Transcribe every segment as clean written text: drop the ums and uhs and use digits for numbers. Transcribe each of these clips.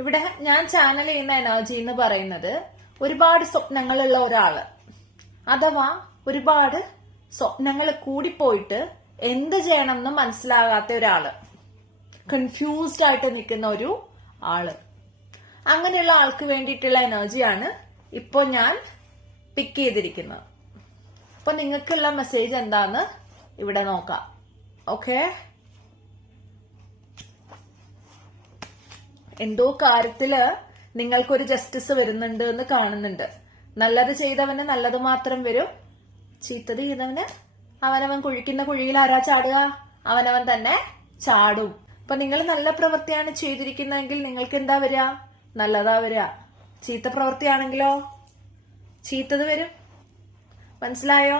ഇവിടെ ഞാൻ ചാനൽ ചെയ്യുന്ന എനർജി എന്ന് പറയുന്നത് ഒരുപാട് സ്വപ്നങ്ങളുള്ള ഒരാള്, അഥവാ ഒരുപാട് സ്വപ്നങ്ങൾ കൂടിപ്പോയിട്ട് എന്ത് ചെയ്യണം എന്ന് മനസ്സിലാകാത്ത ഒരാള്, കൺഫ്യൂസ്ഡ് ആയിട്ട് നിൽക്കുന്ന ഒരു ആള്. അങ്ങനെയുള്ള ആൾക്ക് വേണ്ടിയിട്ടുള്ള എനർജിയാണ് ഇപ്പൊ ഞാൻ പിക്ക് ചെയ്തിരിക്കുന്നത്. അപ്പൊ നിങ്ങൾക്കുള്ള മെസ്സേജ് എന്താന്ന് ഇവിടെ നോക്കാം. ഓക്കെ, എന്തോ കാര്യത്തില് നിങ്ങൾക്കൊരു ജസ്റ്റിസ് വരുന്നുണ്ട് എന്ന് കാണുന്നുണ്ട്. നല്ലത് ചെയ്തവന് നല്ലത് മാത്രം വരും, ചീത്തത് ചെയ്തവന് അവനവൻ കുഴിക്കുന്ന കുഴിയിൽ ആരാ ചാടുക? അവനവൻ തന്നെ ചാടും. അപ്പൊ നിങ്ങൾ നല്ല പ്രവൃത്തിയാണ് ചെയ്തിരിക്കുന്നതെങ്കിൽ നിങ്ങൾക്ക് എന്താ വരിക? നല്ലതാ വരിക. ചീത്ത പ്രവൃത്തിയാണെങ്കിലോ ചീത്തത് വരും. മനസ്സിലായോ?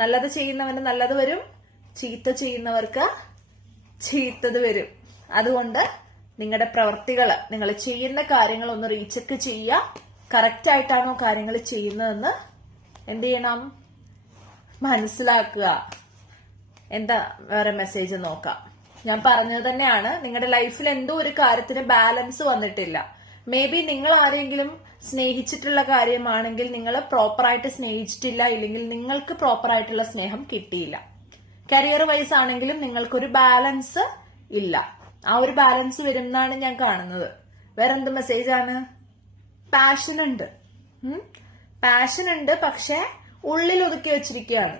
നല്ലത് ചെയ്യുന്നവന് നല്ലത് വരും, ചീത്ത ചെയ്യുന്നവർക്ക് ചീത്തത് വരും. അതുകൊണ്ട് നിങ്ങളുടെ പ്രവൃത്തികള്, നിങ്ങൾ ചെയ്യുന്ന കാര്യങ്ങൾ ഒന്ന് റീചെക്ക് ചെയ്യുക. കറക്റ്റ് ആയിട്ടാണോ കാര്യങ്ങൾ ചെയ്യുന്നതെന്ന് എന്ത് ചെയ്യണം? മനസ്സിലാക്കുക. എന്താ വേറെ മെസ്സേജ് നോക്കാം. ഞാൻ പറഞ്ഞത് തന്നെയാണ്, നിങ്ങളുടെ ലൈഫിൽ എന്തോ ഒരു കാര്യത്തിന് ബാലൻസ് വന്നിട്ടില്ല. മേ ബി നിങ്ങൾ ആരെങ്കിലും സ്നേഹിച്ചിട്ടുള്ള കാര്യമാണെങ്കിൽ നിങ്ങൾ പ്രോപ്പറായിട്ട് സ്നേഹിച്ചിട്ടില്ല, ഇല്ലെങ്കിൽ നിങ്ങൾക്ക് പ്രോപ്പറായിട്ടുള്ള സ്നേഹം കിട്ടിയില്ല. കരിയർ വൈസ് ആണെങ്കിലും നിങ്ങൾക്കൊരു ബാലൻസ് ഇല്ല. ആ ഒരു ബാലൻസ് വരുന്നതാണ് ഞാൻ കാണുന്നത്. വേറെന്ത് മെസ്സേജ് ആണ്? പാഷൻ ഉണ്ട്. പാഷൻ ഉണ്ട്, പക്ഷെ ഉള്ളിൽ ഒതുക്കി വെച്ചിരിക്കുകയാണ്.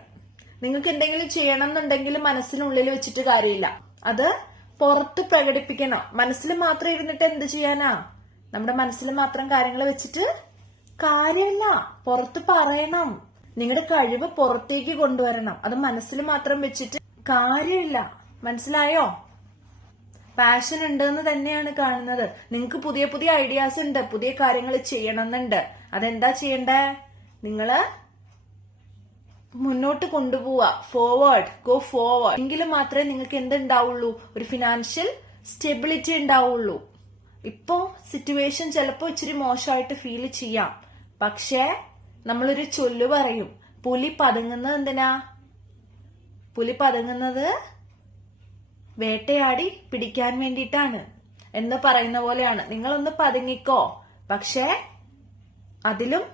നിങ്ങൾക്ക് എന്തെങ്കിലും ചെയ്യണം എന്നുണ്ടെങ്കിൽ മനസ്സിനുള്ളിൽ വെച്ചിട്ട് കാര്യമില്ല, അത് പുറത്ത് പ്രകടിപ്പിക്കണം. മനസ്സിൽ മാത്രം ഇരുന്നിട്ട് എന്ത് ചെയ്യാനാ? നമ്മുടെ മനസ്സിൽ മാത്രം കാര്യങ്ങൾ വെച്ചിട്ട് കാര്യമില്ല, പുറത്ത് പറയണം. നിങ്ങളുടെ കഴിവ് പുറത്തേക്ക് കൊണ്ടുവരണം. അത് മനസ്സിൽ മാത്രം വെച്ചിട്ട് കാര്യമില്ല. മനസ്സിലായോ? പാഷൻ ഉണ്ട് എന്ന് തന്നെയാണ് കാണുന്നത്. നിങ്ങൾക്ക് പുതിയ പുതിയ ഐഡിയാസ് ഉണ്ട്, പുതിയ കാര്യങ്ങൾ ചെയ്യണമെന്നുണ്ട്. അതെന്താ ചെയ്യണ്ടേ? നിങ്ങള് മുന്നോട്ട് കൊണ്ടുപോവുക. Forward, go forward. എങ്കിലും മാത്രമേ നിങ്ങൾക്ക് എന്തുണ്ടാവുള്ളൂ? ഒരു ഫിനാൻഷ്യൽ സ്റ്റെബിലിറ്റി ഉണ്ടാവുള്ളൂ. ഇപ്പോ സിറ്റുവേഷൻ ചിലപ്പോ ഇച്ചിരി മോശമായിട്ട് ഫീൽ ചെയ്യാം, പക്ഷേ നമ്മളൊരു ചൊല്ലു പറയും, പുലി പതുങ്ങുന്നത് എന്തിനാ? പുലി പതുങ്ങുന്നത് വേട്ടയാടി പിടിക്കാൻ വേണ്ടിയിട്ടാണ് എന്ന് പറയുന്ന പോലെയാണ്. നിങ്ങളൊന്ന് പതുങ്ങിക്കോ, പക്ഷേ അതിലും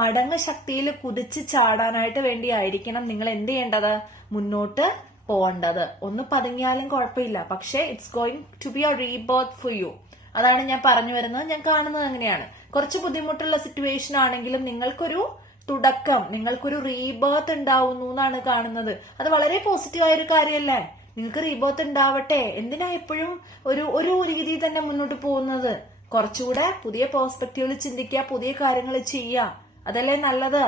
മടങ്ങ് ശക്തിയിൽ കുതിച്ച് ചാടാനായിട്ട് വേണ്ടിയായിരിക്കണം നിങ്ങൾ എന്ത് ചെയ്യേണ്ടത്? മുന്നോട്ട് പോകേണ്ടത്. ഒന്ന് പതുങ്ങിയാലും കുഴപ്പമില്ല, പക്ഷേ it's going to be a rebirth for you. അതാണ് ഞാൻ പറഞ്ഞു വരുന്നത്. ഞാൻ കാണുന്നത് അങ്ങനെയാണ്. കുറച്ച് ബുദ്ധിമുട്ടുള്ള സിറ്റുവേഷൻ ആണെങ്കിലും നിങ്ങൾക്കൊരു തുടക്കം, നിങ്ങൾക്കൊരു റീബർത്ത് ഉണ്ടാവുന്നു എന്നാണ് കാണുന്നത്. അത് വളരെ പോസിറ്റീവായ ഒരു കാര്യമല്ലേ? നിങ്ങൾക്ക് റീബർത്ത് ഉണ്ടാവട്ടെ. എന്തിനാ എപ്പോഴും ഒരു രീതിയിൽ തന്നെ മുന്നോട്ട് പോകുന്നത്? കുറച്ചുകൂടെ പുതിയ പെർസ്പെക്റ്റീവിൽ ചിന്തിക്കുക, പുതിയ കാര്യങ്ങൾ ചെയ്യുക. അതല്ലേ നല്ലത്?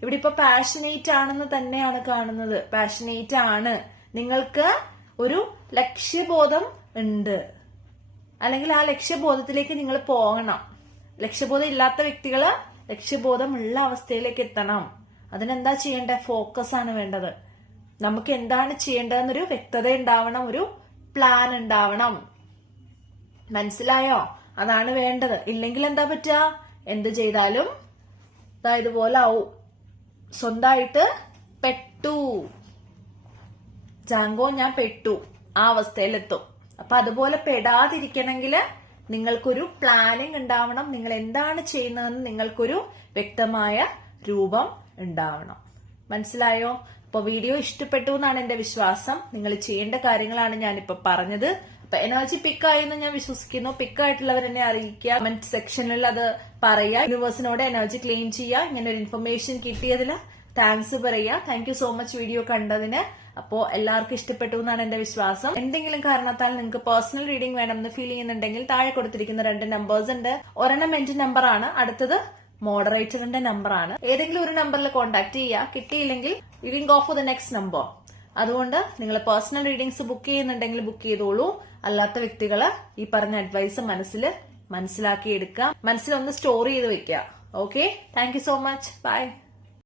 ഇവിടെ ഇപ്പൊ പാഷനേറ്റ് ആണെന്ന് തന്നെയാണ് കാണുന്നത്. പാഷനേറ്റ് ആണ്. നിങ്ങൾക്ക് ഒരു ലക്ഷ്യബോധം ഉണ്ട്, അല്ലെങ്കിൽ ആ ലക്ഷ്യബോധത്തിലേക്ക് നിങ്ങൾ പോകണം. ലക്ഷ്യബോധം ഇല്ലാത്ത വ്യക്തികള് ലക്ഷ്യബോധം ഉള്ള അവസ്ഥയിലേക്ക് എത്തണം. അതിനെന്താ ചെയ്യേണ്ടത്? ഫോക്കസ് ആണ് വേണ്ടത്. നമുക്ക് എന്താണ് ചെയ്യേണ്ടതെന്നൊരു വ്യക്തത ഉണ്ടാവണം, ഒരു പ്ലാൻ ഉണ്ടാവണം. മനസ്സിലായോ? അതാണ് വേണ്ടത്. ഇല്ലെങ്കിൽ എന്താ പറ്റുക? എന്ത് ചെയ്താലും ഇതുപോലെ ആവും. സ്വന്തമായിട്ട് പെട്ടു. ജാങ്കോ ഞാൻ പെട്ടു, ആ അവസ്ഥയിലെത്തും. അപ്പൊ അതുപോലെ പെടാതിരിക്കണമെങ്കിൽ നിങ്ങൾക്കൊരു പ്ലാനിങ് ഉണ്ടാവണം. നിങ്ങൾ എന്താണ് ചെയ്യുന്നതെന്ന് നിങ്ങൾക്കൊരു വ്യക്തമായ രൂപം ഉണ്ടാവണം. മനസ്സിലായോ? അപ്പൊ വീഡിയോ ഇഷ്ടപ്പെട്ടു എന്നാണ് എന്റെ വിശ്വാസം. നിങ്ങൾ ചെയ്യേണ്ട കാര്യങ്ങളാണ് ഞാനിപ്പോ പറഞ്ഞത്. അപ്പൊ എനർജി പിക്കായി എന്ന് ഞാൻ വിശ്വസിക്കുന്നു. പിക്കായിട്ടുള്ളവർ എന്നെ അറിയിക്കുക, കമന്റ് സെക്ഷനിൽ അത് പറയാ. യൂണിവേഴ്സിനോട് എനർജി ക്ലെയിം ചെയ്യുക. ഇങ്ങനെ ഒരു ഇൻഫർമേഷൻ കിട്ടിയതില് താങ്ക്സ് പറയാ. Thank you so much video കണ്ടതിന്. അപ്പോ എല്ലാവർക്കും ഇഷ്ടപ്പെട്ടു എന്നാണ് എന്റെ വിശ്വാസം. എന്തെങ്കിലും കാരണത്താൽ നിങ്ങൾക്ക് പേഴ്സണൽ റീഡിംഗ് വേണമെന്ന് ഫീൽ ചെയ്യുന്നുണ്ടെങ്കിൽ താഴെ കൊടുത്തിരിക്കുന്ന 2 നമ്പേഴ്സ് ഉണ്ട്. ഒരെണ്ണം എന്റെ നമ്പർ ആണ്, അടുത്തത് മോഡറേറ്ററിന്റെ നമ്പർ ആണ്. ഏതെങ്കിലും ഒരു നമ്പറിൽ കോൺടാക്ട് ചെയ്യുക. കിട്ടിയില്ലെങ്കിൽ you will go for the next number. അതുകൊണ്ട് നിങ്ങൾ പേഴ്സണൽ റീഡിംഗ്സ് ബുക്ക് ചെയ്യുന്നുണ്ടെങ്കിൽ ബുക്ക് ചെയ്തോളൂ. അല്ലാത്ത വ്യക്തികള് ഈ പറഞ്ഞ അഡ്വൈസ് മനസ്സിലാക്കി എടുക്കുക. മനസ്സിലൊന്ന് സ്റ്റോർ ചെയ്ത് വെക്കുക. Okay, thank you so much. By.